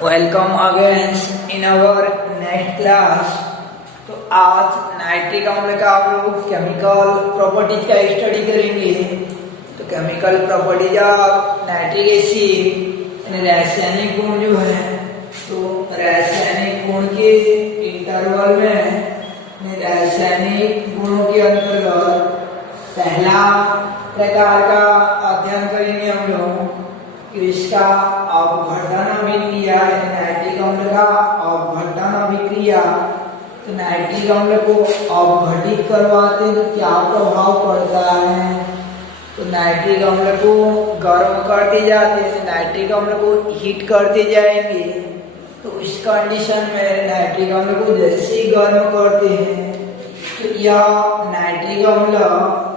Welcome again in our next class. तो आज nitric अम्ल का आप लोग केमिकल प्रॉपर्टीज का स्टडी करेंगे। तो chemical properties of nitric acid रासायनिक गुण जो है, तो रासायनिक गुण के इंटरवल में रासायनिक गुणों के अंतर्गत पहला प्रकार का अध्ययन करेंगे हम लोग कि इसका अपघटन अभिक्रिया, नाइट्रिक अम्ल का अपघटन अभिक्रिया। तो नाइट्रिक अम्ल को अपघटित करवाते तो क्या प्रभाव पड़ता है। तो नाइट्रिक अम्ल को गर्म करते जाते हैं, नाइट्रिक अम्ल को हीट करते जाएंगे। तो उस कंडीशन में नाइट्रिक अम्ल को जैसे ही गर्म करते हैं तो यह नाइट्रिक अम्ल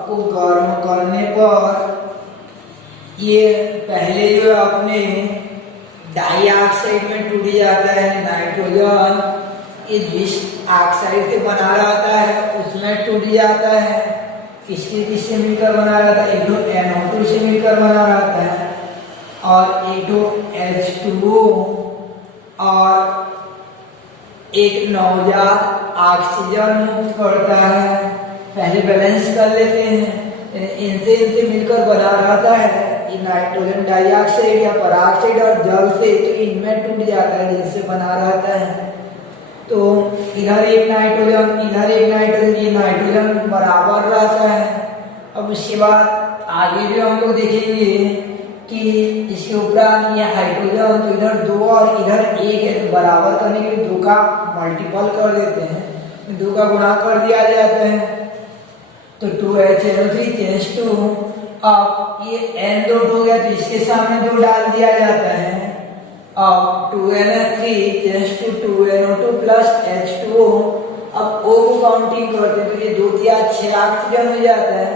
को गर्म करने पर ये पहले जो अपने डाइऑक्साइड में टूट जाता है। नाइट्रोजन ये जिस ऑक्साइड से बना रहता है उसमें टूट जाता है। किससे मिलकर बना रहता है, एक तो NO2 से मिलकर बना रहता है और एक तो H2O और एक नवजात ऑक्सीजन मुक्त करता है। पहले बैलेंस कर लेते हैं, इनसे मिलकर बना रहता है नाइट्रोजन डाइऑक्साइड या पराऑक्साइड और जल से, तो इनमें टूट जाता है जिनसे बना रहता है। तो इधर एक नाइट्रोजन, इधर एक नाइट्रोजन, ये नाइट्रोजन बराबर रहता है। अब उसके बाद आगे भी हम लोग देखेंगे कि इसके उपरांत ये हाइड्रोजन, तो इधर 2 और इधर 1 है, तो बराबर करने के लिए 2 का मल्टीपल कर देते हैं, 2 का गुणा कर दिया जाता है। तो 2HNO3 चेंज टू, अब ये N2 हो गया तो इसके सामने 2 डाल दिया जाता है। अब 2NH3 change to 2NO2 plus H2O। अब O को काउंटिंग करते हैं तो ये 2 या 6 ऑक्सीजन हो जाता है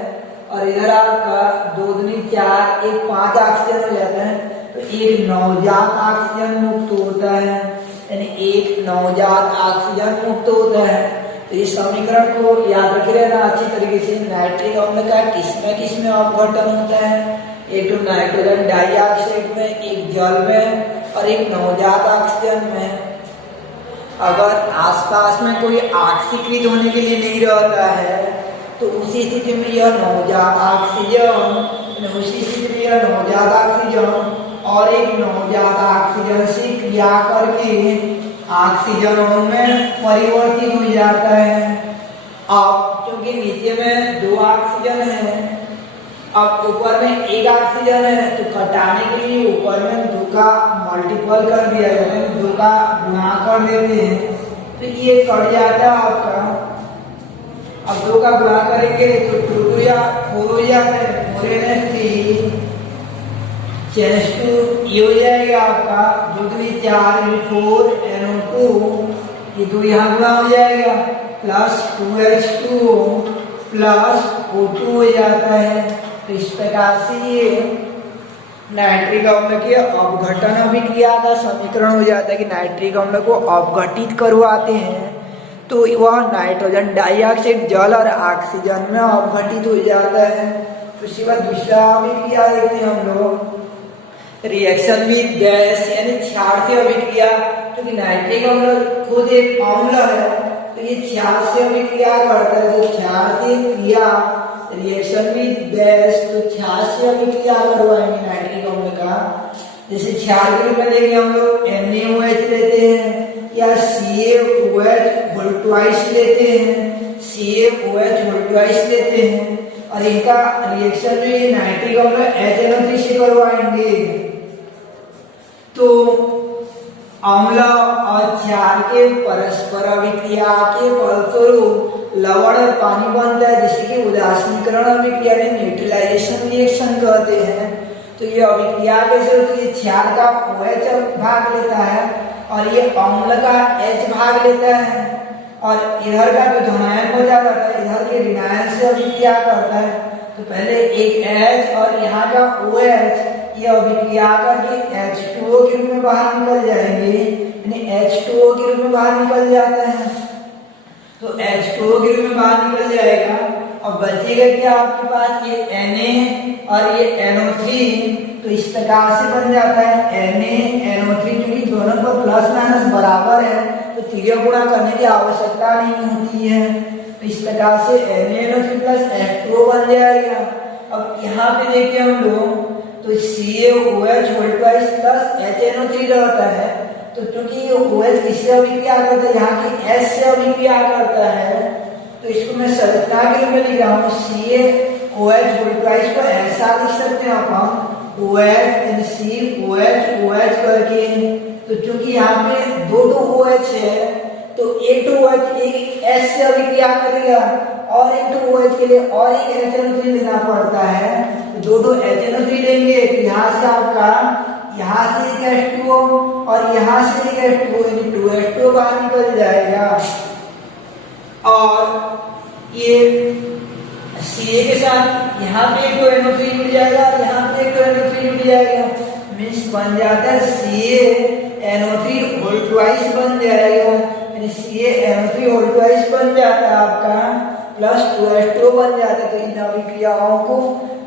और इधर आपका 2 दूनी 4, 1 5 ऑक्सीजन हो जाता है। तो एक नवजात ऑक्सीजन मुक्त होता है, यानी एक नवजात ऑक्सीजन मुक्त होता है। तो इस समीकरण को याद रखे रहना अच्छी तरीके से। नाइट्रिक अम्ल का किसमें अपघटन होता है, एक तो नाइट्रोजन डाइऑक्साइड में, एक जल में और एक नवजात ऑक्सीजन में। अगर आसपास में कोई ऑक्सीकृत होने के लिए नहीं रहता है तो उसी स्थिति में यह नवजात ऑक्सीजन और एक नवजात ऑक्सीजन से क्रिया करके ऑक्सीजन में परिवर्तित हो जाता है। अब क्योंकि नीचे में 2 ऑक्सीजन है, अब ऊपर में 1 ऑक्सीजन है, तो घटाने के लिए ऊपर में 2 का मल्टीपल कर दिया जाता है, 2 का गुणा कर देते हैं तो ये कट जाता है आपका। अब 2 का गुणा करेंगे तो 2 या 4 हो जाता है, 4NH3 चेंज टू ये हो जाएगा आपका 2 दूनी 4 4NO2, ये 2 यहाँ गुणा हो जाएगा प्लस 2H2O प्लस O2 हो जाता है। तो इस प्रकार से ये नाइट्रिक अम्ल के अपघटन अभिक्रिया का समीकरण हो जाता है कि नाइट्रिक अम्ल को अपघटित करवाते हैं तो वह नाइट्रोजन डाइऑक्साइड जल और ऑक्सीजन में अपघटित हो जाता है। उसके बाद दूसरा अभिक्रिया देखते हैं हम लोग, रिएक्शन विद गैस यानी क्षार से अभिक्रिया। क्योंकि नाइट्रिक अम्ल खुद एक अम्ल है तो ये क्षार से अभिक्रिया करता है। तो क्षार से क्रिया, रिएक्शन विद गैस, तो क्षार से अभिक्रिया करवाएंगे नाइट्रिक अम्ल का। जैसे क्षार के रूप में लेंगे हम लोग NaOH लेते हैं या CaOH होल ट्वाइस लेते हैं, CaOH होल ट्वाइस लेते हैं और इनका रिएक्शन जो ये नाइट्रिक अम्ल HNO3 से करवाएंगे। तो अम्ल और क्षार के परस्पर अभिक्रिया के फलस्वरूप लवण और पानी बनता है, जिसे कि उदासीनीकरण अभिक्रिया में न्यूट्रलाइजेशन रिएक्शन कहते हैं। तो ये अभिक्रिया कैसे होती है, क्षार का OH भाग लेता है और ये अम्ल का H भाग लेता है और इधर का जो धनायन हो जाता है इधर के ऋणायन से अभिक्रिया करता है। तो पहले एक H और यहाँ का OH ये अभिक्रिया करके H2O के रूप में बाहर निकल जाएंगे, यानी H2O के रूप में बाहर निकल जाता है। तो H2O के रूप में बाहर निकल जाएगा। अब बचेगा क्या आपके पास, ये Na और ये NO3। तो इस प्रकार से बन जाता है Na NO3, क्योंकि दोनों पर प्लस माइनस बराबर है तो तिर्यक गुणा करने की आवश्यकता नहीं होती है। तो इस प्रकार से Na NO3 प्लस H2O बन जाएगा। अब यहाँ पे देखिए हम लोग तो CaOH whole twice plus HNO3 रहता है, तो क्योंकि OH किससे अभिक्रिया करता है, यहाँ की S से अभिक्रिया करता है, तो इसको मैं संरचना के रूप में लिख रहा हूँ। CaOH होल ट्वाइस को ऐसा लिख सकते हैं अपन OH NCOH करके। तो क्योंकि यहाँ पे दो OH है तो एक OH एक S से अभिक्रिया करेगा और एक OH के लिए और एक HNO3 लेना पड़ता है, तो दो HNO3 लेंगे तो यहाँ से आपका यहाँ से एक H2O और यहाँ से एक H2O, यानी 2H2O बाहर निकल जाएगा। और ये Ca के साथ यहाँ पे एक NO3 मिल जाएगा और यहाँ पे एक NO3 मिल जाएगा, मीन्स बन जाता है CaNO3 होल ट्वाइस बन जाएगा, यानी CaNO3 होल ट्वाइस बन जाता है आपका प्लस 2H2O बन जाता है। तो इन अभिक्रियाओं को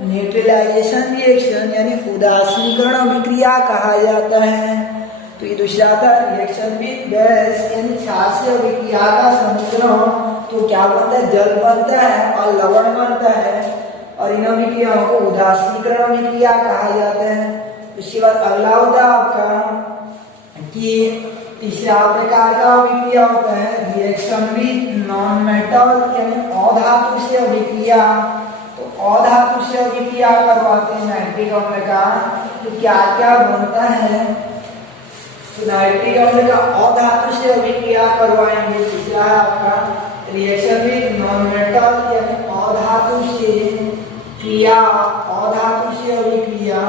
न्यूट्रलाइजेशन रिएक्शन यानी उदासीनीकरण अभिक्रिया कहा जाता है। तो ये दूसरा था रिएक्शन विद बेस यानी क्षार से अभिक्रिया का समीकरण, तो क्या बनता है, जल बनता है और लवण बनता है, और इन अभिक्रियाओं को उदासीनीकरण अभिक्रिया कहा जाता है। उसके बाद अगला होता है आपका कि तीसरा प्रकार का अभिक्रिया होता है रिएक्शन विद नॉन मेटल यानी अधातु से अभिक्रिया। तो अधातु से अभिक्रिया करवाते हैं नाइट्रिक अम्ल का, तो क्या क्या बनता है, तो नाइट्रिक अम्ल का अधातु से अभिक्रिया करवाएंगे। तीसरा है आपका रिएक्शन विद नॉन मेटल यानी अधातु से क्रिया, अधातु से अभिक्रिया।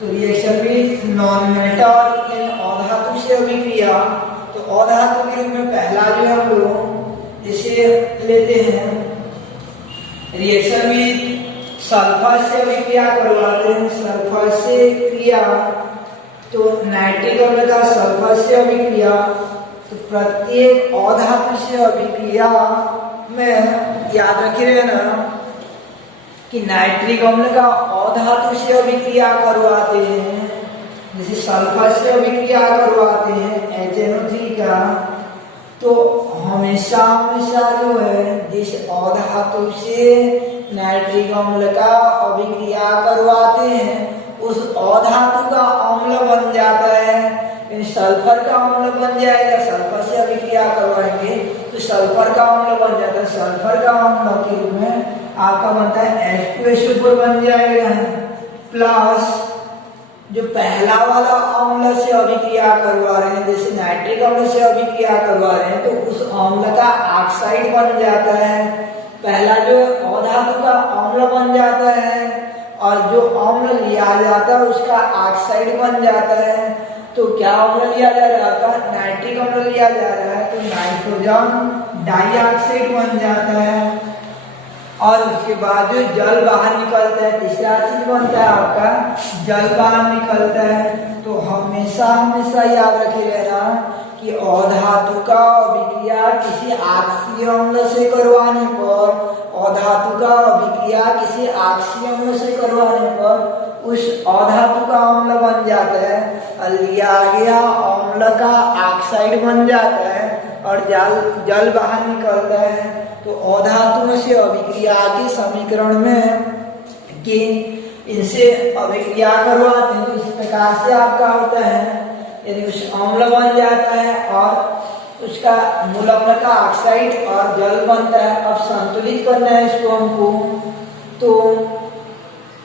तो रिएक्शन विद नॉन मेटल यानी अधातु से अभिक्रिया, तो अधातु के रूप में पहला जो हम लोग इसे लेते हैं रिएक्शन विद सल्फर से अभिक्रिया करवाते हैं, सल्फर से क्रिया। तो नाइट्रिक अम्ल का सल्फर से अभिक्रिया, तो प्रत्येक अधातु से अभिक्रिया में याद रखिए ना कि नाइट्रिक अम्ल का अधातु से अभिक्रिया करवाते हैं, जैसे सल्फर से अभिक्रिया करवाते हैं HNO3 का, तो हमेशा हमेशा जो है जिस अधातु से नाइट्रिक अम्ल का अभिक्रिया करवाते हैं उस अधातु का अम्ल बन जाता है, यानी सल्फर का अम्ल बन जाएगा। सल्फर से अभिक्रिया करवाएंगे तो सल्फर का अम्ल बन जाता है, सल्फर का अम्ल के रूप में आपका बनता है H2SO4 बन जाएगा, प्लस जो पहला वाला अम्ल से अभिक्रिया करवा रहे हैं, जैसे नाइट्रिक अम्ल से अभिक्रिया करवा रहे हैं, तो उस अम्ल का ऑक्साइड बन जाता है। पहला जो अधातु का अम्ल बन जाता है और जो अम्ल लिया जाता है उसका ऑक्साइड बन जाता है। तो क्या अम्ल लिया जा रहा है, नाइट्रिक अम्ल लिया जा रहा है, तो नाइट्रोजन डाइऑक्साइड बन जाता है। और उसके बाद जो जल बाहर निकलता है, तीसरा चीज बनता है आपका जल बाहर निकलता है। तो हमेशा हमेशा याद रखे रहना कि अधातु का अभिक्रिया किसी आक्सीय अम्ल से करवाने पर, अधातु का अभिक्रिया किसी आक्सीय अम्ल से करवाने पर उस अधातु का अम्ल बन जाता है और लिया गया अम्ल का ऑक्साइड बन जाता है और जल बाहर निकलता है। तो अधातुओं से अभिक्रिया के समीकरण में कि इनसे अभिक्रिया करवाते हैं तो इस प्रकार से आपका होता है, यदि उस अम्ल बन जाता है और उसका मूल अम्ल का ऑक्साइड और जल बनता है। अब संतुलित करना है इसको हमको, तो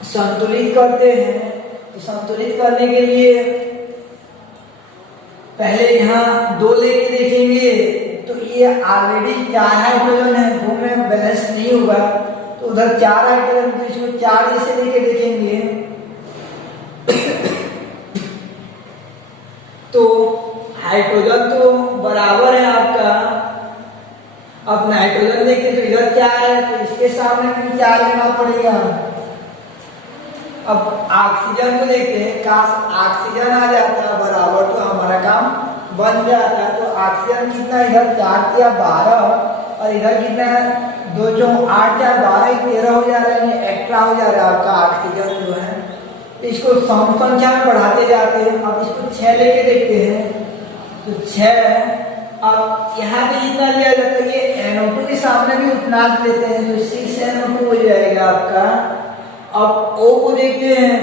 संतुलित करते हैं। तो संतुलित करने के लिए पहले यहाँ 2 लेके देखेंगे, तो ये ऑलरेडी 4 हाइड्रोजन है, 2 में बैलेंस नहीं होगा, तो उधर 4 हाइड्रोजन, तो इसको 4 जैसे लेके देखेंगे। तो हाइड्रोजन तो बराबर है आपका, अब नाइट्रोजन देखें तो इधर 4 है, तो इसके सामने भी 4 लेना पड़ेगा। अब ऑक्सीजन को देखते हैं, काश ऑक्सीजन आ जाता बराबर तो हमारा काम बन जाता। तो ऑक्सीजन कितना, इधर 4 या 12 और इधर कितना है 2 जो 8 या 12 13 हो जा रहा है, एक्स्ट्रा हो जा रहा है आपका ऑक्सीजन जो है। तो इसको सम संख्या में बढ़ाते जाते हैं। अब इसको 6 लेके देखते हैं, तो 6 अब यहाँ पे जितना लिया जाता है ये NO2 के सामने भी उतना लेते हैं, तो 6NO2 हो जाएगा आपका। अब O को देखते हैं,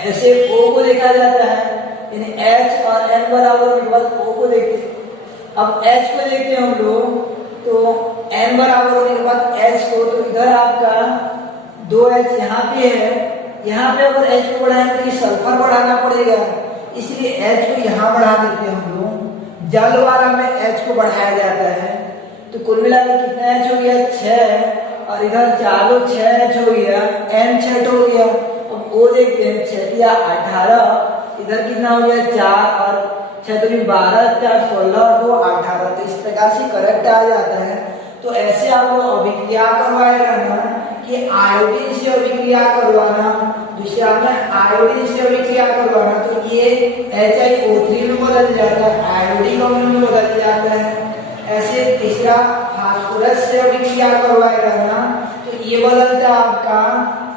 ऐसे O को देखा जाता है, यानी H और N बराबर होने के बाद O को देखते हैं। अब H को देखते हैं हम लोग, तो N बराबर होने के बाद H को, तो इधर आपका 2H यहाँ पे है, यहाँ पे अगर H को बढ़ाएंगे तो ये सल्फर बढ़ाना पड़ेगा, इसलिए H को यहाँ बढ़ा देते हैं हम लोग। जल वाला में H को बढ़ाया जाता है, तो कुल मिलाकर कितना H हो गया 6, और इधर चारों 6H हो गया, N 6 हो गया। अब O देखते हैं, 6 या 18, इधर कितना हो गया 4 और 6 दूनी 12, 4 16 और 2 18, तो इस प्रकार से करेक्ट आ जाता है। तो ऐसे आप लोग अभिक्रिया करवाएगा ना कि आयोडीन से अभिक्रिया करवाना, दूसरे आपने आयोडीन से अभिक्रिया करवाना, तो ये HiO3 में बदल जाता है, आयोडीन अम्ल में बदल जाता है। ऐसे तीसरा फास्फोरस से अभिक्रिया करवाएगा ना, तो ये बदलता है आपका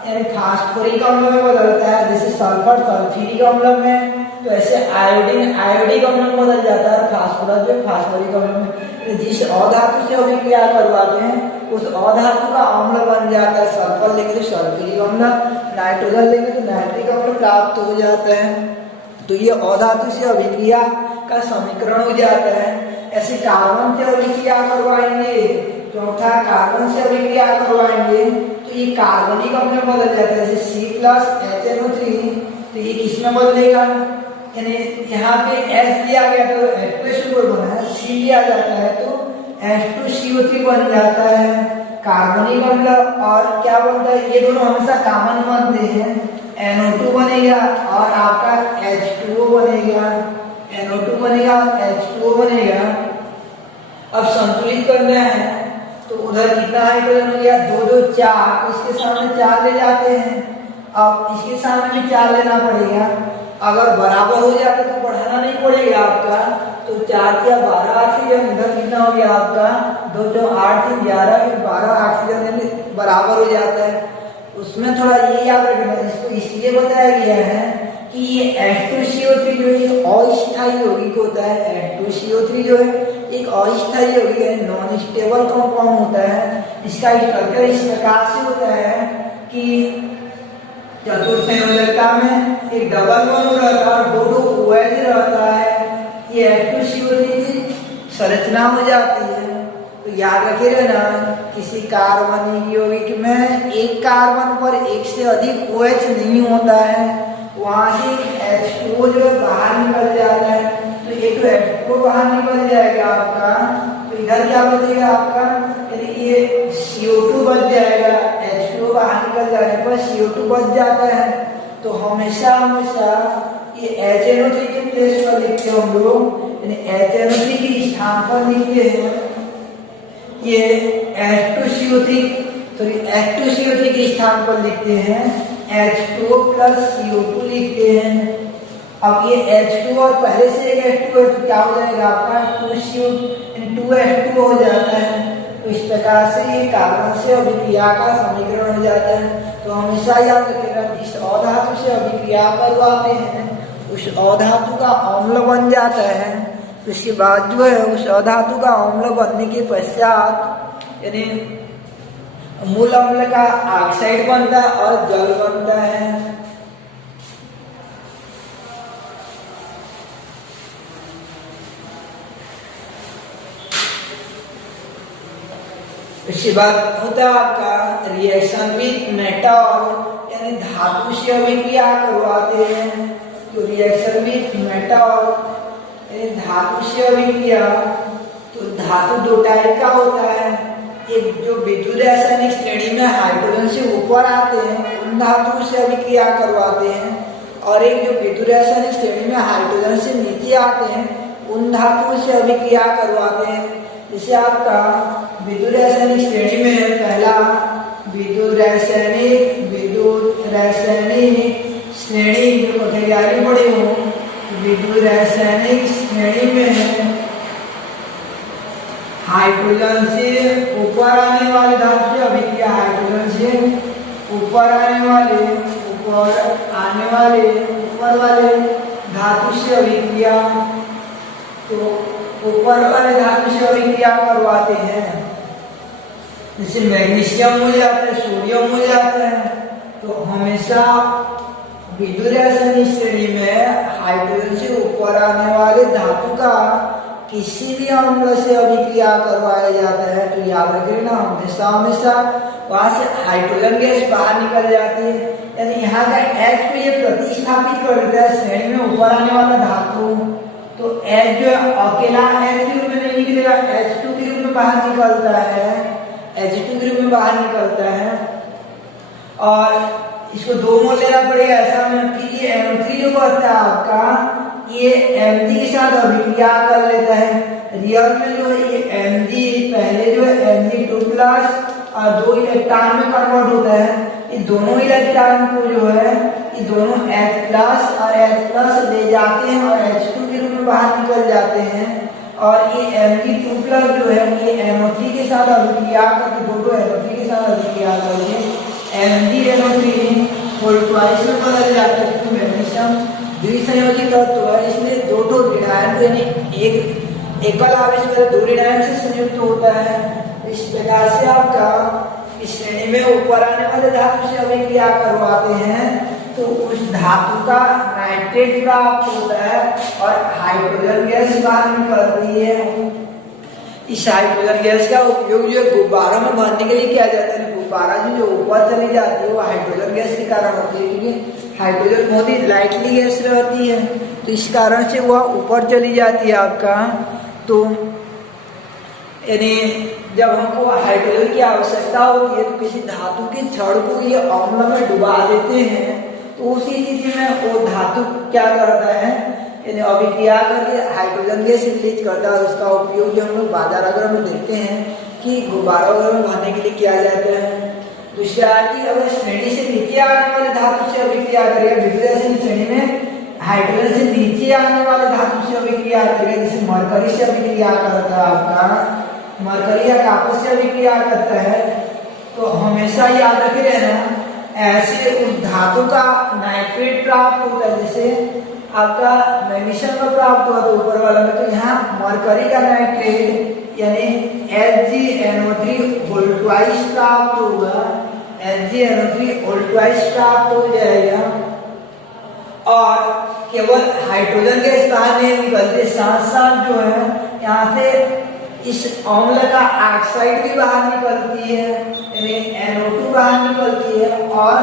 यानी फास्फोरिक अम्ल में बदलता है, जैसे सल्फर सल्फ्यूरिक अम्ल में। तो ऐसे आयोडीन आयोडिक अम्ल में बदल जाता है, फास्फोरस जो फास्फोरिक अम्ल में। जिस अधातु से अभिक्रिया करवाते हैं उस अधातु का अम्ल बन जाता है, सल्फर लेंगे तो सल्फ्यूरिक अम्ल, नाइट्रोजन लेंगे तो नाइट्रिक अम्ल प्राप्त हो जाता है। तो ये अधातु से अभिक्रिया का समीकरण हो जाता है। ऐसे कार्बन से अभिक्रिया करवाएंगे, चौथा कार्बन से अभिक्रिया करवाएंगे तो ये कार्बनिक अम्ल में बदल जाता है, जैसे C+HNO3, तो ये किसमें बदलेगा, यानी यहाँ पे H दिया गया तो H2SO4 बना है, C लिया जाता है तो H2CO3 बन जाता है, कार्बनिक अम्ल। और क्या बनता है, ये दोनों हमेशा कॉमन बनते हैं, NO2 बनेगा और आपका H2O बनेगा, NO2 बनेगा और H2O बनेगा। अब संतुलित करना है तो उधर कितना हाइड्रोजन हो गया 2 2 4, इसके सामने 4 ले जाते हैं, अब इसके सामने भी 4 लेना पड़ेगा। अगर बराबर हो जाता तो बढ़ाना नहीं पड़ेगा आपका, तो 4 या 12 ऑक्सीजन, इधर कितना हो गया आपका 2 2 8 3 11, फिर 12 ऑक्सीजन बराबर हो जाता है। उसमें थोड़ा ये याद रखना, इसको इसलिए बताया गया है कि ये H2CO3 जो है अस्थायी यौगिक होता है। H2CO3 जो है एक अस्थायी यौगिक है, नॉन स्टेबल कंपाउंड होता है। इसका स्ट्रक्चर इस प्रकार से होता है कि चतुर्थ संयोजकता में एक डबल बॉन्ड रहता है, 2 2 OH रहता है, ये H2CO3 की संरचना हो जाती है। तो याद रखिएगा ना, किसी कार्बनिक यौगिक में एक कार्बन पर एक से अधिक OH नहीं होता है, वहां से H2O जो है बाहर निकल जाता है, तो एक तो H2O बाहर निकल जाएगा आपका, तो इधर क्या बचेगा आपका, यानी ये CO2 बच जाएगा, H2O बाहर निकल जाने पर CO2 बच जाता है। तो हमेशा हमेशा ये HNO3 के प्लेस पर लिखते हैं हम लोग, यानी HNO3 के स्थान पर लिखते हैं ये H2CO3 के स्थान पर लिखते हैं H2O + CO2 लिखते हैं। अब ये H2 और पहले से एक H2 है तो क्या हो जाएगा आपका 2H2 हो जाता है। तो इस प्रकार से ये कार्बन से अभिक्रिया का समीकरण हो जाता है। तो हमेशा याद रखिएगा, जिस अधातु से अभिक्रिया करवाते हैं उस अधातु का अम्ल बन जाता है। तो इसके बाद जो है उस अधातु का अम्ल बनने के पश्चात यानी मूल अम्ल का ऑक्साइड बनता है और जल बनता है। इसके बाद होता है आपका रिएक्शन विद मेटल, यानी धातु से अभिक्रिया करवाते हैं। तो रिएक्शन विद मेटल यानी धातु से अभिक्रिया, तो धातु दो टाइप का होता है। एक जो विद्युत रासायनिक श्रेणी में हाइड्रोजन से ऊपर आते हैं उन धातु से अभिक्रिया करवाते हैं, और एक जो विद्युत रासायनिक श्रेणी में हाइड्रोजन से नीचे आते हैं उन धातु से अभिक्रिया करवाते हैं। जैसे आपका विद्युत रासायनिक श्रेणी में पहला विद्युत रासायनिक श्रेणी जो कठिनाई पड़े हो, विद्युत रासायनिक श्रेणी में हाइड्रोजन से ऊपर आने वाले धातु से अभिक्रिया, हाइड्रोजन से ऊपर आने वाले और आने वाले ऊपर वाले धातु से अभिक्रिया, तो ऊपर वाले धातु से अभिक्रिया करवाते हैं। जैसे मैग्नीशियम हो जाता है, सोडियम हो जाता है, तो हमेशा विदुरासन श्रेणी में हाइड्रोजन से ऊपर आने वाले धातु का किसी भी अम्ल से अभिक्रिया करवाया जाता है। तो याद रखिए ना, हमेशा हमेशा वहां से हाइड्रोजन गैस बाहर निकल जाती है, यानी यहाँ का H को ये प्रतिस्थापित कर देता है श्रेणी में ऊपर आने वाला धातु। तो H जो अकेला H के रूप में नहीं निकलेगा, H2 के रूप में बाहर निकलता है, H2 के रूप में बाहर निकलता है। और इसको 2 मोल लेना पड़ेगा ऐसा में कि ये NO3 जो होता है आपका, ये Mg के साथ अभिक्रिया कर लेता है। रियल में जो है ये Mg पहले जो है Mg2+ और 2 इलेक्ट्रॉन में कन्वर्ट होता है। ये दोनों इलेक्ट्रॉन को जो है ये दोनों H+ और H+ ले जाते हैं और H2 के रूप में बाहर निकल जाते हैं। और ये Mg2+ जो है ये NO3 के साथ अभिक्रिया करके, दोनों NO3 के साथ अभिक्रिया करके MgNO3 होल ट्वाइस में बदल जाता है, क्योंकि मैग्नीशियम द्विसंयोजी तत्व है, इसलिए 2 ठो ऋणायन यानी एक एकल आवेश वाले 2 ऋणायन से संयुक्त होता है। इस प्रकार से आपका इस श्रेणी में ऊपर आने वाले धातु से अभिक्रिया करवाते हैं, तो उस धातु का नाइट्रेट प्राप्त होता है और हाइड्रोजन गैस बाहर निकलती है। इस हाइड्रोजन गैस का उपयोग जो है गुब्बारों में भरने के लिए किया जाता है। गुब्बारा जो ऊपर चली जाती है वो हाइड्रोजन गैस के कारण होती है, क्योंकि हाइड्रोजन बहुत ही लाइटली गैस रहती है, तो इस कारण से वह ऊपर चली जाती है आपका। तो यानी जब हमको हाइड्रोजन की आवश्यकता होती है तो किसी धातु के छड़ को ये अम्ल में डुबा देते हैं, तो उसी स्थिति में वो धातु क्या करता है, यानी अभिक्रिया करके हाइड्रोजन गैस रिलीज करता है। उसका उपयोग जो हम लोग बाजार वगैरह में देखते हैं कि गुब्बारा वगैरह में भरने के लिए किया जाता है। दूसरा कि अगर श्रेणी से नीचे आने वाले धातु से अभिक्रिया करेगा, विद्युत श्रेणी में हाइड्रोजन से नीचे आने वाले धातु से अभिक्रिया करेगा, जैसे मरकरी से अभिक्रिया करता है आपका, मरकरी या कॉपर से अभिक्रिया करता है, तो हमेशा याद रखे रहना ऐसे उस धातु का नाइट्रेट प्राप्त होता है। जैसे आपका मैग्नीशियम का प्राप्त हुआ तो ऊपर वाला में, तो यहाँ मरकरी का नाइट्रेट यानी HgNO3 होल ट्वाइस प्राप्त होगा, HgNO3 होल ट्वाइस प्राप्त हो जाएगा। और केवल हाइड्रोजन गैस बाहर नहीं निकलते, साथ साथ जो है यहाँ से इस अम्ल का ऑक्साइड भी बाहर निकलती है, यानी NO2 बाहर निकलती है और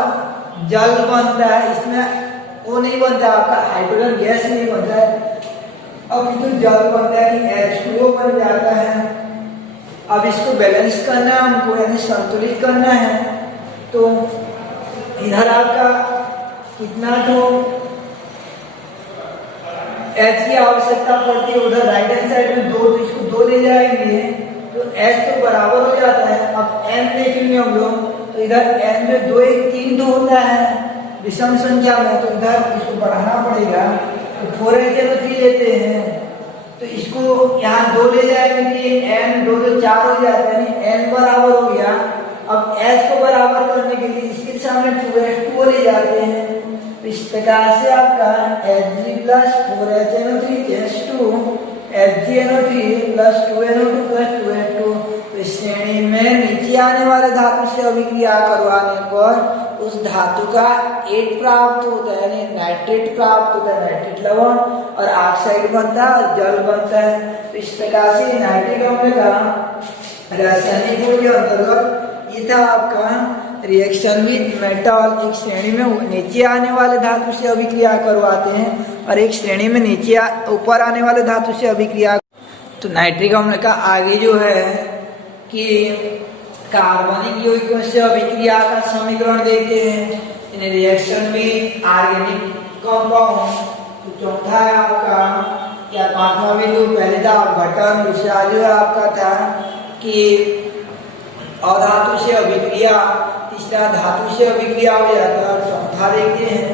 जल बनता है। इसमें वो नहीं बनता आपका हाइड्रोजन गैस नहीं बनता है, अब तो जल बनता है कि H2O बन जाता है। अब इसको बैलेंस करना है हमको, यानी संतुलित करना है, तो इधर आपका कितना तो H की आवश्यकता पड़ती है, उधर राइट हैंड साइड में 2, तो इसको 2 ले जाएंगे तो H तो बराबर हो जाता है। अब N देखेंगे हम लोग, तो इधर N में 2 1 3 तो होता है विषम संख्या में, तो इधर इसको बढ़ाना पड़ेगा, तो 4HNO3 लेते हैं, तो इसको यहाँ 2 ले जाएंगे कि N 2 तो 4 हो जाता है, N बराबर हो गया। अब H को बराबर करने के लिए इसके सामने 2H2O ले जाते हैं, तो इस प्रकार से आपका Hg plus 4HNO3 H2 HgNO3 plus 2NO2 plus 2H2। तो श्रेणी में नीचे आने वाले धातु से अभिक्रिया करवाने पर उस धातु का 8 प्राप्त होता है, यानी नाइट्रेट प्राप्त होता है, नाइट्रेट लवण, और ऑक्साइड बनता है और जल बनता है। तो इस प्रकार से नाइट्रिक अम्ल का रासायनिक गुण के अंतर्गत ये था आपका रिएक्शन विद मेटल। एक श्रेणी में नीचे आने वाले धातु से अभिक्रिया करवाते हैं और एक श्रेणी में नीचे ऊपर आने वाले धातु से अभिक्रिया। तो नाइट्रिक अम्ल का आगे जो है कि कार्बनिक यौगिकों से अभिक्रिया का समीकरण देखते हैं, इन रिएक्शन विद ऑर्गेनिक कंपाउंड। तो चौथा है आपका या 5वां बिंदु, पहले था अपघटन, दूसरा जो है आपका था कि अधातु से अभिक्रिया, तीसरा धातु से अभिक्रिया हो जाता है, और चौथा देखते हैं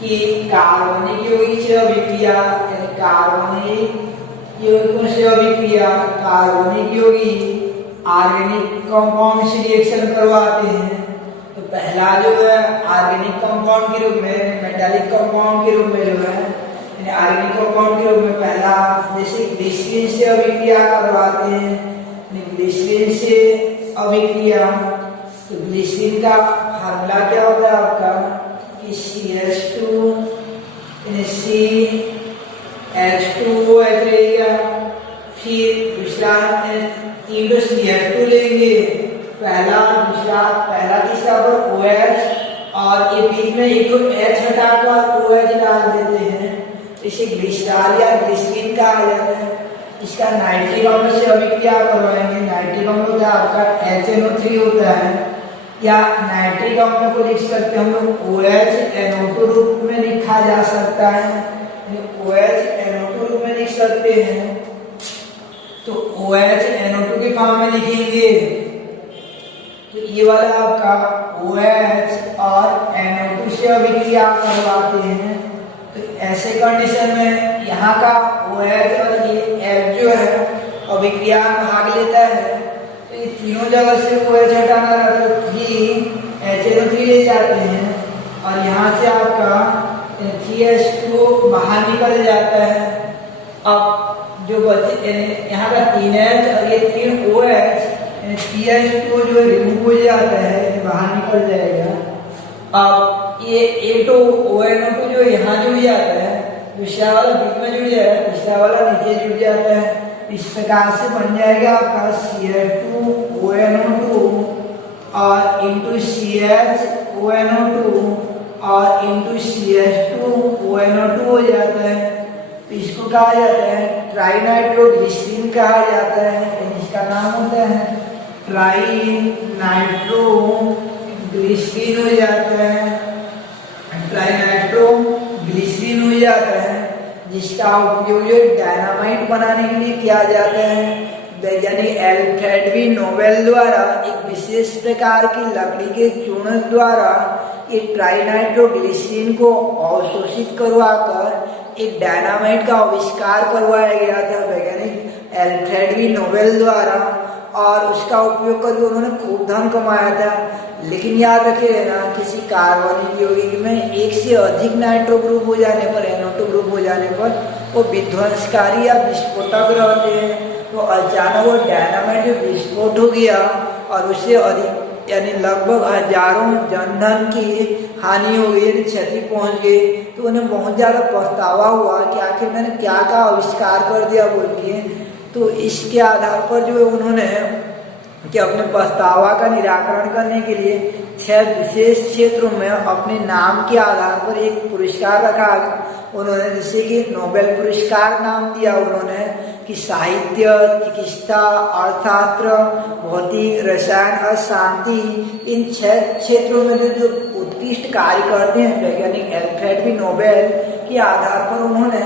कि कार्बनिक यौगिक से अभिक्रिया, यानी कार्बनिक यौगिकों से अभिक्रिया, कार्बनिक यौगिक ऑर्गेनिक कंपाउंड से रिएक्शन करवाते हैं। तो पहला जो है ऑर्गेनिक कंपाउंड के रूप में, मेटालिक कंपाउंड के रूप में जो है, ऑर्गेनिक कंपाउंड के रूप में पहला जैसे ग्लिसरीन से अभिक्रिया करवाते हैं, ग्लिसरीन से अभिक्रिया। तो ग्लिसरीन का फार्मूला क्या होता है आपका कि CH2 CH2OH रहेगा। फिर दूसरा 3 CH2 लेंगे, पहला दूसरा पहला तीसरा पर OH और ये बीच में एक H हटाकर OH डाल देते हैं, इसे ग्लिसरॉल या ग्लिसरीन कहा जाता है। इसका नाइट्रिक अम्ल से अभिक्रिया करवाएंगे। नाइट्रिक अम्ल होता है आपका HNO3 होता है, या नाइट्रिक अम्ल को लिख सकते हैं हम लोग OHNO2 रूप में लिखा जा सकता है, OHNO2 रूप में लिख सकते हैं। तो OHNO2 के फॉर्म में लिखेंगे तो ये वाला आपका OH और NO2 से अभिक्रिया करवाते हैं। तो ऐसे कंडीशन में यहाँ का OH और ये H जो है अभिक्रिया में भाग लेता है, तो ये तीनों जगह से OH हटाना रहता है, 3HNO3 ले जाते हैं और यहाँ से आपका CH2 बाहर निकल जाता है। अब जो बचे यहाँ का 3H और ये 3OH, CH2 जो रिमूव हो जाता है, बाहर निकल जाएगा। अब ये ONO2 जो यहाँ जुड़ जाता है, दूसरा वाला बीच में जुड़ जाएगा, तीसरा वाला नीचे जुड़ जाता है। इस प्रकार से बन जाएगा आपका Cl2ONO2 और इंटू CHONO2 और इंटू CH2ONO2 हो जाता है। तो इसको कहा जाता है ट्राइनाइट्रोग्लिसरीन कहा जाता है, इसका नाम होता है ट्राइनाइट्रोग्लिसरीन हो जाता है, ट्राइनाइट्रोग्लिसरीन हो जाता है, जिसका उपयोग जो डायनामाइट बनाने के लिए किया जाता है। वैज्ञानिक अल्फ्रेड बी नोबेल द्वारा एक विशेष प्रकार की लकड़ी के चूर्ण द्वारा एक ट्राइनाइट्रोग्लिसरीन को अवशोषित करवाकर एक डायनामाइट का आविष्कार करवाया गया था वैज्ञानिक अल्फ्रेड बी नोबेल द्वारा, और उसका उपयोग करके उन्होंने खूब धन कमाया था। लेकिन याद रखिए ना, किसी कार्बनिक यौगिक में एक से अधिक नाइट्रो ग्रुप हो जाने पर, NO2 ग्रुप हो जाने पर वो विध्वंसकारी या विस्फोटक रहते हैं। तो अचानक वो डायनामाइट जो विस्फोट हो गया और उससे अधिक यानी लगभग हजारों जनधन की हानि हो गई, क्षति पहुंच गई। तो उन्हें बहुत ज्यादा पछतावा हुआ कि आखिर मैंने क्या का आविष्कार कर दिया बोल के। तो इसके आधार पर जो उन्होंने कि अपने पछतावा का निराकरण करने के लिए 6 विशेष क्षेत्रों में अपने नाम के आधार पर एक पुरस्कार रखा उन्होंने, जैसे कि नोबेल पुरस्कार नाम दिया उन्होंने कि साहित्य, चिकित्सा, अर्थशास्त्र, भौतिक, रसायन और शांति, इन 6 क्षेत्रों में जो उत्कृष्ट कार्य करते हैं वैज्ञानिक अल्फ्रेड बी नोबेल के आधार पर उन्होंने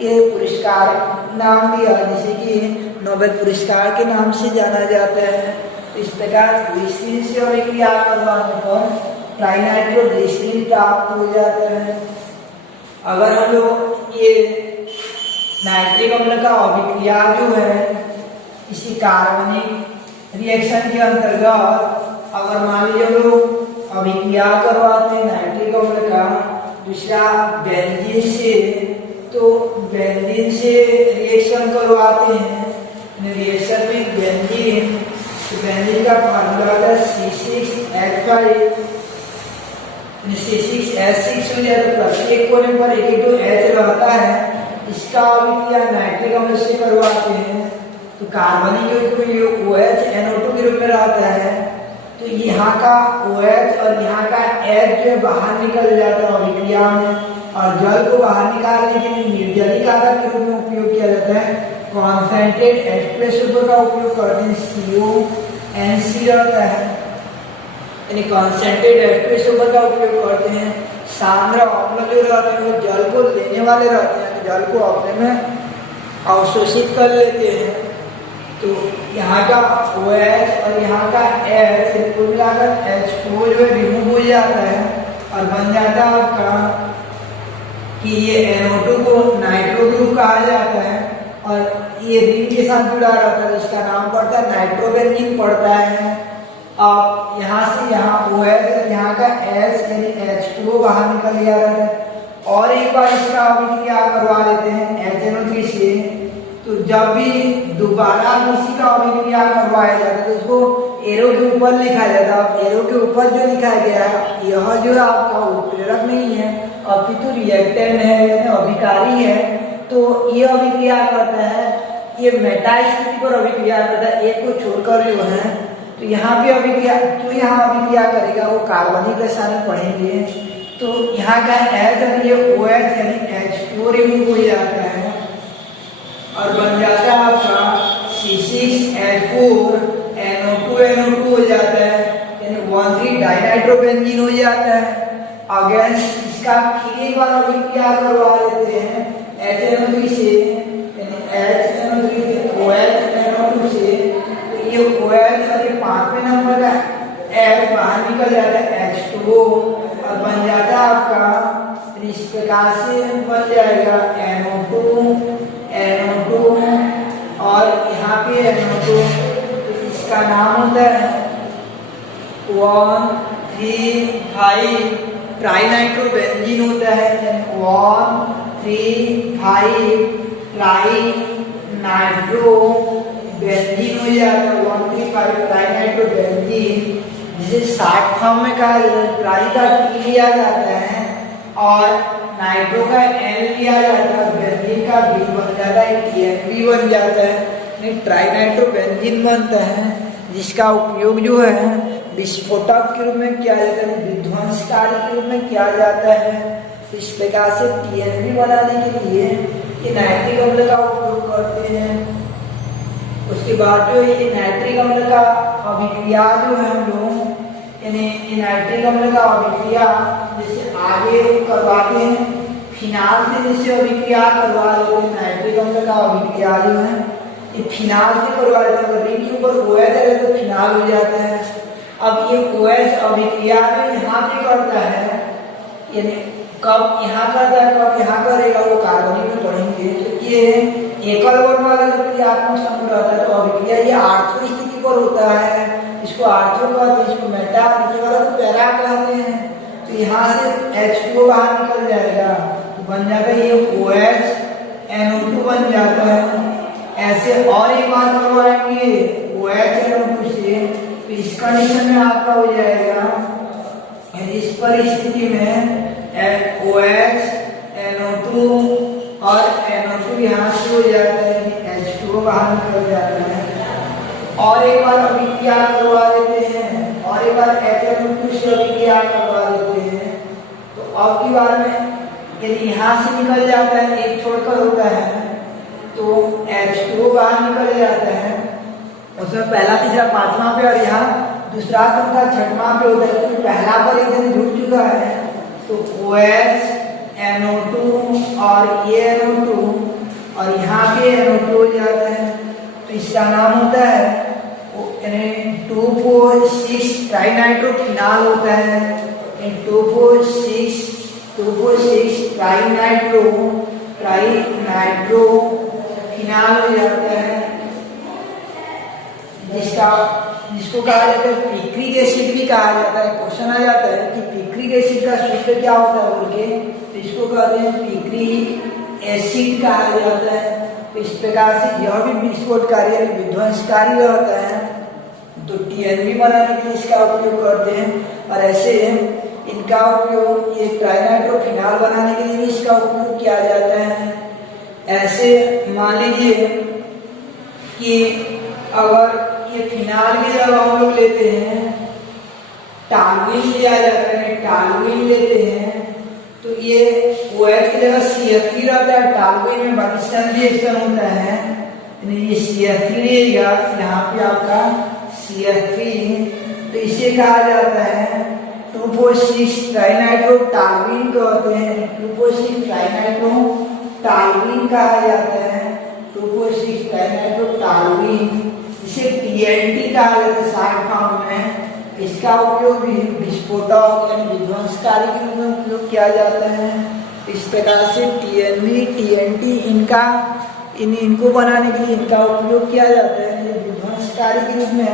ये पुरस्कार नाम दिया, जैसे कि नोबेल पुरस्कार के नाम से जाना जाता है। इस प्रकार ग्लिसरीन से अभिक्रिया करवाने पर ट्राइनाइट्रोग्लिसरीन प्राप्त हो जाता है। अगर हम लोग ये नाइट्रिक अम्ल का अभिक्रिया जो है इसी कार्बनिक रिएक्शन के अंतर्गत अगर मान लीजिए हम लोग अभिक्रिया करवाते हैं नाइट्रिक अम्ल का दूसरा बेंजीन से, तो बेंजीन से रिएक्शन करवाते हैं, रिएक्शन में बेंजीन, तो बेंजीन का फार्मूला होता है C6H5, C6H6 हो जाए तो प्रत्येक कोने पर एक तो H रहता है। इसका अभिक्रिया नाइट्रिक अम्ल से करवाते हैं तो कार्बनिक यौगिक में ये OH NO2 के रूप में रहता है। तो यहाँ का OH और यहाँ का H जो बाहर निकल जाता है अभिक्रिया में, और जल को बाहर निकालने के लिए निर्जलीकारक के रूप में उपयोग किया जाता है। कॉन्सेंट्रेट H+ का उपयोग करते हैं, CONC रहता है, यानी कॉन्सेंट्रेट H+ का उपयोग करते हैं। सांद्र अम्ल जो रहते हैं वो जल को लेने वाले रहते हैं, जल को अपने में अवशोषित कर लेते हैं। तो यहाँ का OH और यहाँ का H कुल मिलाकर H2 जो है रिमूव हो जाता है और बन जाता है आपका कि ये NO2 को नाइट्रो ग्रुप कहा जाता है, और ये रिंग के साथ जुड़ा रहता है, इसका नाम पड़ता है नाइट्रोबेंजीन पड़ता है। अब यहाँ से यहाँ OH यहाँ बाहर निकल गया है। और एक बार इसका अभिक्रिया करवा लेते हैं HNO3 से। तो जब भी दोबारा इसी का अभिक्रिया करवाया जाता है तो इसको एरो के ऊपर लिखा जाता है। एरो के ऊपर जो लिखा गया है यह जो आपका उत्प्रेरक नहीं है अपितु रिएक्टेंट है यानी अभिकारी है। तो ये अभिक्रिया करता है, ये मेटा स्थिति पर अभिक्रिया करता है, एक को छोड़कर जो है। तो यहाँ पे अभिक्रिया क्यों यहाँ अभिक्रिया करेगा वो कार्बनिक रसायन पढ़ेंगे। तो यहाँ का H और ये OH यानी H2 रिमूव हो जाता है और बन जाता है आपका C6H4 NO2 हो जाता है यानी 1,3 डाइनाइट्रोबेंजीन हो जाता है। अगेंस्ट इसका फिर एक बार अभिक्रिया करवा लेते हैं HNO3 से यानी HNO3 से OH NO2 से। तो ये OH और ये 5वें नंबर का H बाहर निकल जाता है H2O और बन जाता है आपका इस प्रकार से बन जाएगा NO2 और यहाँ पे NO2। तो इसका नाम होता है 1,3,5 ट्राइनाइट्रोबेंजीन होता है। 1,3,5 ट्राइनाइट्रोबेंजीन हो जाता है 1,3,5 ट्राइनाइट्रोबेंजीन, जिसे शॉर्ट फॉर्म में कहा जाता है। ट्राई का T लिया जाता है और नाइट्रो का N लिया जाता है, बेंजीन का B बन जाता है, TNB बन जाता है, ट्राइनाइट्रोबेंजीन बनता है, जिसका उपयोग जो है विस्फोटक के रूप में किया जाता है, विध्वंसकारी के रूप में किया जाता है। तो इस प्रकार से TNB बनाने के लिए ये नाइट्रिक अम्ल का उपयोग करते हैं। उसके बाद जो ये नाइट्रिक अम्ल का अभिक्रिया जो है हम लोग यानी नाइट्रिक अम्ल का अभिक्रिया जैसे आगे करवाते हैं फिनाल से, जैसे अभिक्रिया करवा लेते हैं। नाइट्रिक अम्ल का अभिक्रिया जो है ये फिनाल से करवा लेते हैं। अगर रिंग के ऊपर OH है तो फिनाल हो जाता है। अब ये OH अभिक्रिया जो यहाँ पे करता है यानी कब यहाँ करता है कब यहाँ करेगा वो कार्बनिक में पढ़ेंगे। तो ये एकल वर्ण वाला जब क्रियात्मक समूह रहता है तो अभिक्रिया ये आर्थो स्थिति पर होता है, इसको आर्थो कहते हैं, इसको मेटा नीचे वाला को पैरा कहते हैं। तो यहाँ से H2O बाहर निकल जाएगा तो बन जाता है ये OH NO2 बन जाता है। ऐसे और एक बार करवाएंगे OH NO2 से तो इस कंडीशन में आपका हो जाएगा इस परिस्थिति में OH NO2 और NO2 यहाँ से हो जाता है, H2O बाहर निकल जाता है। और एक बार अभिक्रिया करवा देते हैं और एक बार HNO2 से अभिक्रिया करवा देते हैं। तो अब की बार में यदि यहाँ से निकल जाता है एक छोड़कर होता है तो H2O बाहर निकल जाता है, उसमें पहला तीसरा पांचवा पे और यहाँ दूसरा चौथा छठवां पे होता है क्योंकि पहला पर एक जन जुड़ चुका है। तो OH NO2 और ये NO2 और यहाँ पे NO2 हो जाता है। तो इसका नाम होता है 2,4,6 ट्राइनाइट्रोफिनाल होता है। 2,4,6 ट्राइनाइट्रोफिनाल हो जाता है, जिसको कहा जाता है पिक्रिक एसिड भी कहा जाता है। क्वेश्चन आ जाता है कि पिक्रिक एसिड का सूत्र क्या होता है बोल के, तो इसको कहते हैं पिक्रिक एसिड कहा जाता है। तो इस प्रकार से यह भी विस्फोटकारी विध्वंसकारी रहता है। तो TNB बनाने के लिए इसका उपयोग करते हैं और ऐसे इनका उपयोग ये ट्राइनाइट्रोफिनाल बनाने के लिए भी इसका उपयोग किया जाता है। ऐसे मान लीजिए कि अगर ये फिनाल की जगह हम लोग लेते हैं टालुइन लिया जाता है, टालुइन लेते हैं तो ये OH की जगह CH3 रहता है। टालुइन में बाकिस्तान रिएक्शन होता है, ये CH3 रहेगा, यहाँ पे आपका CH3, तो इसे कहा जाता है 2,4,6 ट्राइनाइट्रो टालुइन कहते हैं। 2,4,6 ट्राइनाइट्रो टालुइन कहा जाता है, 2,4,6 ट्राइनाइट्रो टालुइन। इसे TNT कहा जाता है शॉर्ट फॉर्म में। इसका उपयोग भी विस्फोटक यानी विध्वंसकारी के रूप में उपयोग किया जाता है। इस प्रकार से TNB TNT इनको बनाने के लिए इनका उपयोग किया जाता है। ये विध्वंसकारी के रूप में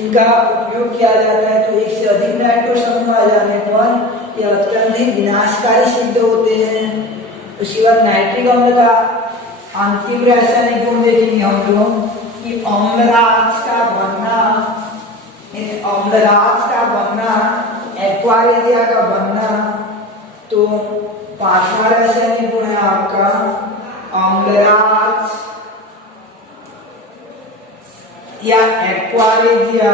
इनका उपयोग किया जाता है। तो एक से अधिक नाइट्रो समूह आ जाने पर ये अत्यंत ही विनाशकारी सिद्ध होते हैं। उसके बाद नाइट्रिक अम्ल का अंतिम रासायनिक गुण देखेंगे हम लोग कि अम्लराज का बनना एक्वारेजिया का बनना। तो पांचवा रासायनिक गुण है आपका अम्लराज या एक्वारेजिया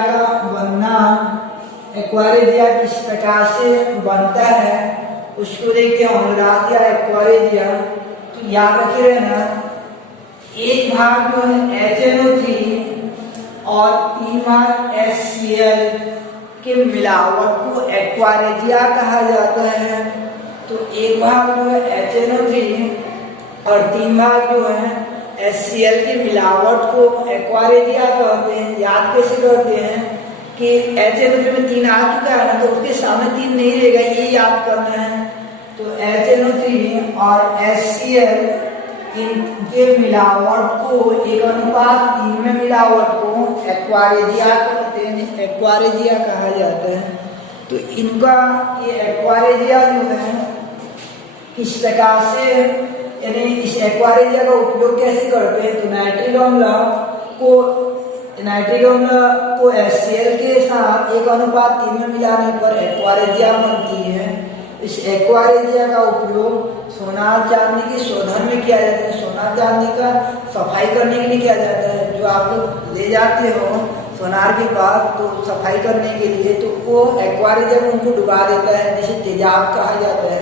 का बनना। एक्वारेजिया किस प्रकार से बनता है उसको देखते हैं, अम्लराज या एक्वारेजिया। तो याद रखे रहना, एक भाग जो है HNO3 और 3 भाग HCl के मिलावट को एक्वारेजिया कहा जाता है। तो एक भाग जो है HNO3 और 3 भाग जो है HCl की मिलावट को एक्वारेजिया कहते हैं। याद कैसे करते हैं कि HNO3 में 3 आ चुका है ना, तो उसके सामने 3 नहीं रहेगा, ये याद करना है। तो HNO3 और HCl इनके मिलावट को 1:3 में मिलावट को एक्वारेजिया कहते हैं, एक्वारेजिया कहा जाता है। तो इनका ये एक्वारेजिया जो है किस प्रकार से, यानी इस एक्वारेजिया का उपयोग कैसे करते हैं। तो नाइट्रिक अम्ल को HCl के साथ 1:3 में मिलाने पर एक्वारेजिया बनती है। इस एक्वारेजिया का उपयोग सोना चांदी के शोधन में किया जाता है। सोना चांदी का सफाई करने के लिए किया जाता है। जो आप लोग ले जाते हो सोनार के पास तो सफाई करने के लिए, तो वो एक्वारेजिया में उनको डुबा देता है, जिसे तेजाब कहा जाता है।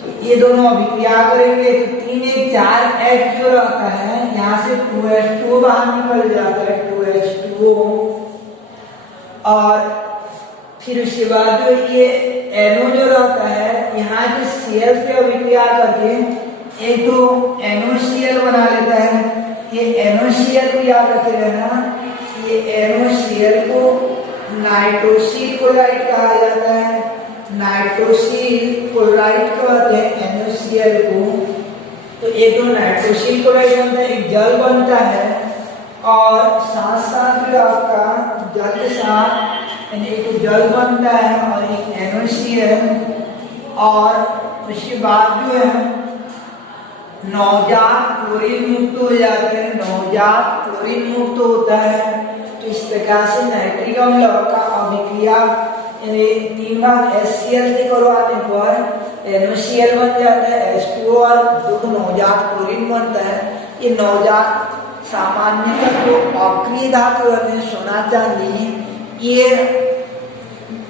तो ये दोनों अभिक्रिया करेंगे तो 3 1 4 H जो रहता है यहाँ से 2H2O बाहर निकल जाता है, 2H2O। और फिर उसके बाद जो ये NO जो रहता है यहाँ के Cl से अभिक्रिया करके एक तो NOCl बना लेता है। ये NOCl को याद रखे रहना, ये NOCl को नाइट्रोसिल क्लोराइड कहा जाता है। नाइट्रोसिल क्लोराइड कहते हैं NOCl को। तो एक तो नाइट्रोसिल क्लोराइड बनता है, एक जल बनता है, और साथ साथ जो आपका जल के साथ एक जल बनता है और एक NOCl। और उसके बाद जो है नवजात क्लोरीन मुक्त हो जाते हैं, नवजात क्लोरीन मुक्त होता है। तो इस प्रकार से नाइट्रिक अम्ल का अभिक्रिया 3 भाग HCl से करवाने पर NOCl बन जाता है, H2O, और 2 नवजात क्लोरीन बनता है। ये नवजात सामान्यतः जो अक्रिय धातु रहते हैं सोना चांदी, ये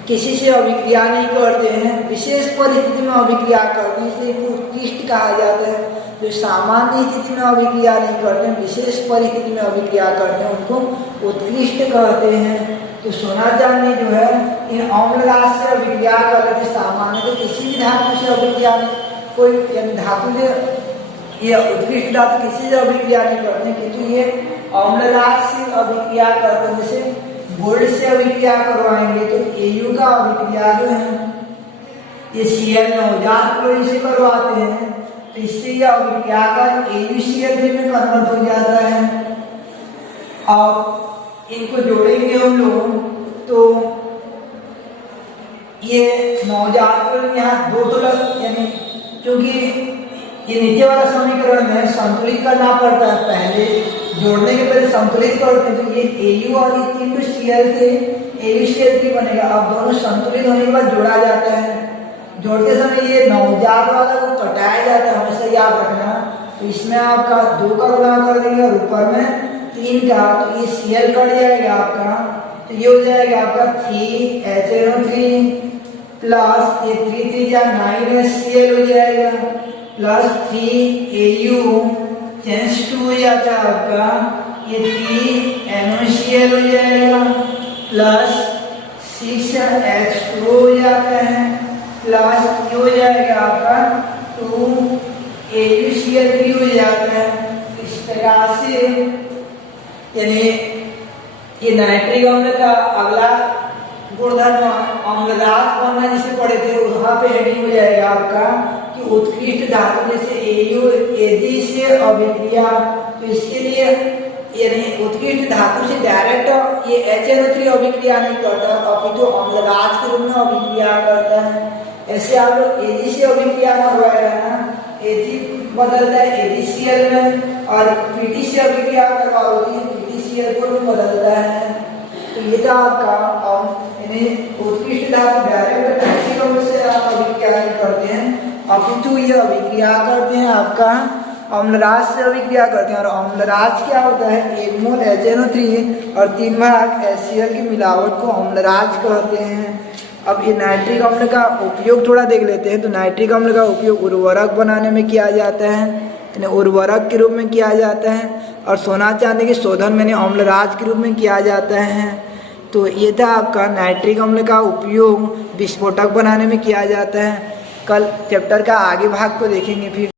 किसी से अभिक्रिया नहीं करते हैं, विशेष परिस्थिति में अभिक्रिया करते हैं, इसलिए उत्कृष्ट कहा जाता है। जो सामान्य स्थिति में अभिक्रिया नहीं करते हैं, विशेष परिस्थिति में अभिक्रिया करते हैं, उनको उत्कृष्ट कहते हैं। तो सोना चांदी जो है इन अम्लराज से अभिक्रिया कर लेते, सामान्य तो किसी भी धातु से अभिक्रिया नहीं, कोई धातु से ये उत्कृष्ट धातु किसी से अभिक्रिया नहीं करते, किंतु ये अम्लराज से अभिक्रिया करते हैं। जैसे गोल्ड से अभिक्रिया करवाएंगे तो Au का अभिक्रिया जो है ये Cl नवजात क्लोरीन से करवाते हैं, तो इससे यह अभिक्रिया कर AuCl3 में कन्वर्ट हो जाता है। अब इनको जोड़ेंगे हम लोग तो ये नवजात क्लोरीन यहाँ 2 तो यानी क्योंकि ये नीचे वाला समीकरण में संतुलित करना पड़ता है, पहले जोड़ने के पहले संतुलित करते हैं। तो ये Au और ये 3 Cl से AuCl3 बनेगा। अब दोनों संतुलित होने के बाद जोड़ा जाता है। जोड़ते समय ये नवजात वाला को कटाया जाता है, हमेशा याद रखना। तो इसमें आपका 2 का गुणा कर देंगे और ऊपर में 3 का, तो ये Cl कट जाएगा आपका, तो ये हो जाएगा आपका 3HNO3 प्लस ये 3 3 या 9HCl हो जाएगा, प्लस 3Au चेंज 2 हो जाता है आपका, ये 3NOCl हो जाएगा, प्लस 6H2O हो जाता है, प्लस ये हो जाएगा आपका 2AuCl3 हो जाता है। इस प्रकार से यानी ये नाइट्रिक अम्ल का अगला गुणधर्म अम्लदात बनना जिसे पढ़े थे, वहां पे हेडिंग हो जाएगा आपका कि उत्कृष्ट धातु जैसे Au Ag से अभिक्रिया। तो इसके लिए यानी उत्कृष्ट धातु से डायरेक्ट ये HNO3 अभिक्रिया नहीं करता, अपितु अम्लराज के रूप में अभिक्रिया करता है। ऐसे आप लोग Ag से अभिक्रिया करवाए ना, Ag बदलता है AgCl में, और Pt से अभिक्रिया करवाओगे PtCl4 में बदलता है। तो ये था आपका उत्कृष्ट धातु डायरेक्ट नाइट्रिक अम्ल से आप अभिक्रिया नहीं करते हैं, अपितु ये अभिक्रिया करते हैं आपका अम्लराज से अभिक्रिया करते हैं। और अम्लराज क्या होता है, 1 मोल HNO3 और 3 भाग HCl की मिलावट को अम्लराज कहते हैं। अब ये नाइट्रिक अम्ल का उपयोग थोड़ा देख लेते हैं। तो नाइट्रिक अम्ल का उपयोग उर्वरक बनाने में किया जाता है, यानी उर्वरक के रूप में किया जाता है, और सोना चांदी के शोधन में अम्लराज के रूप में किया जाता है। तो ये था आपका नाइट्रिक अम्ल का उपयोग विस्फोटक बनाने में किया जाता है। कल चैप्टर का आगे भाग को देखेंगे फिर।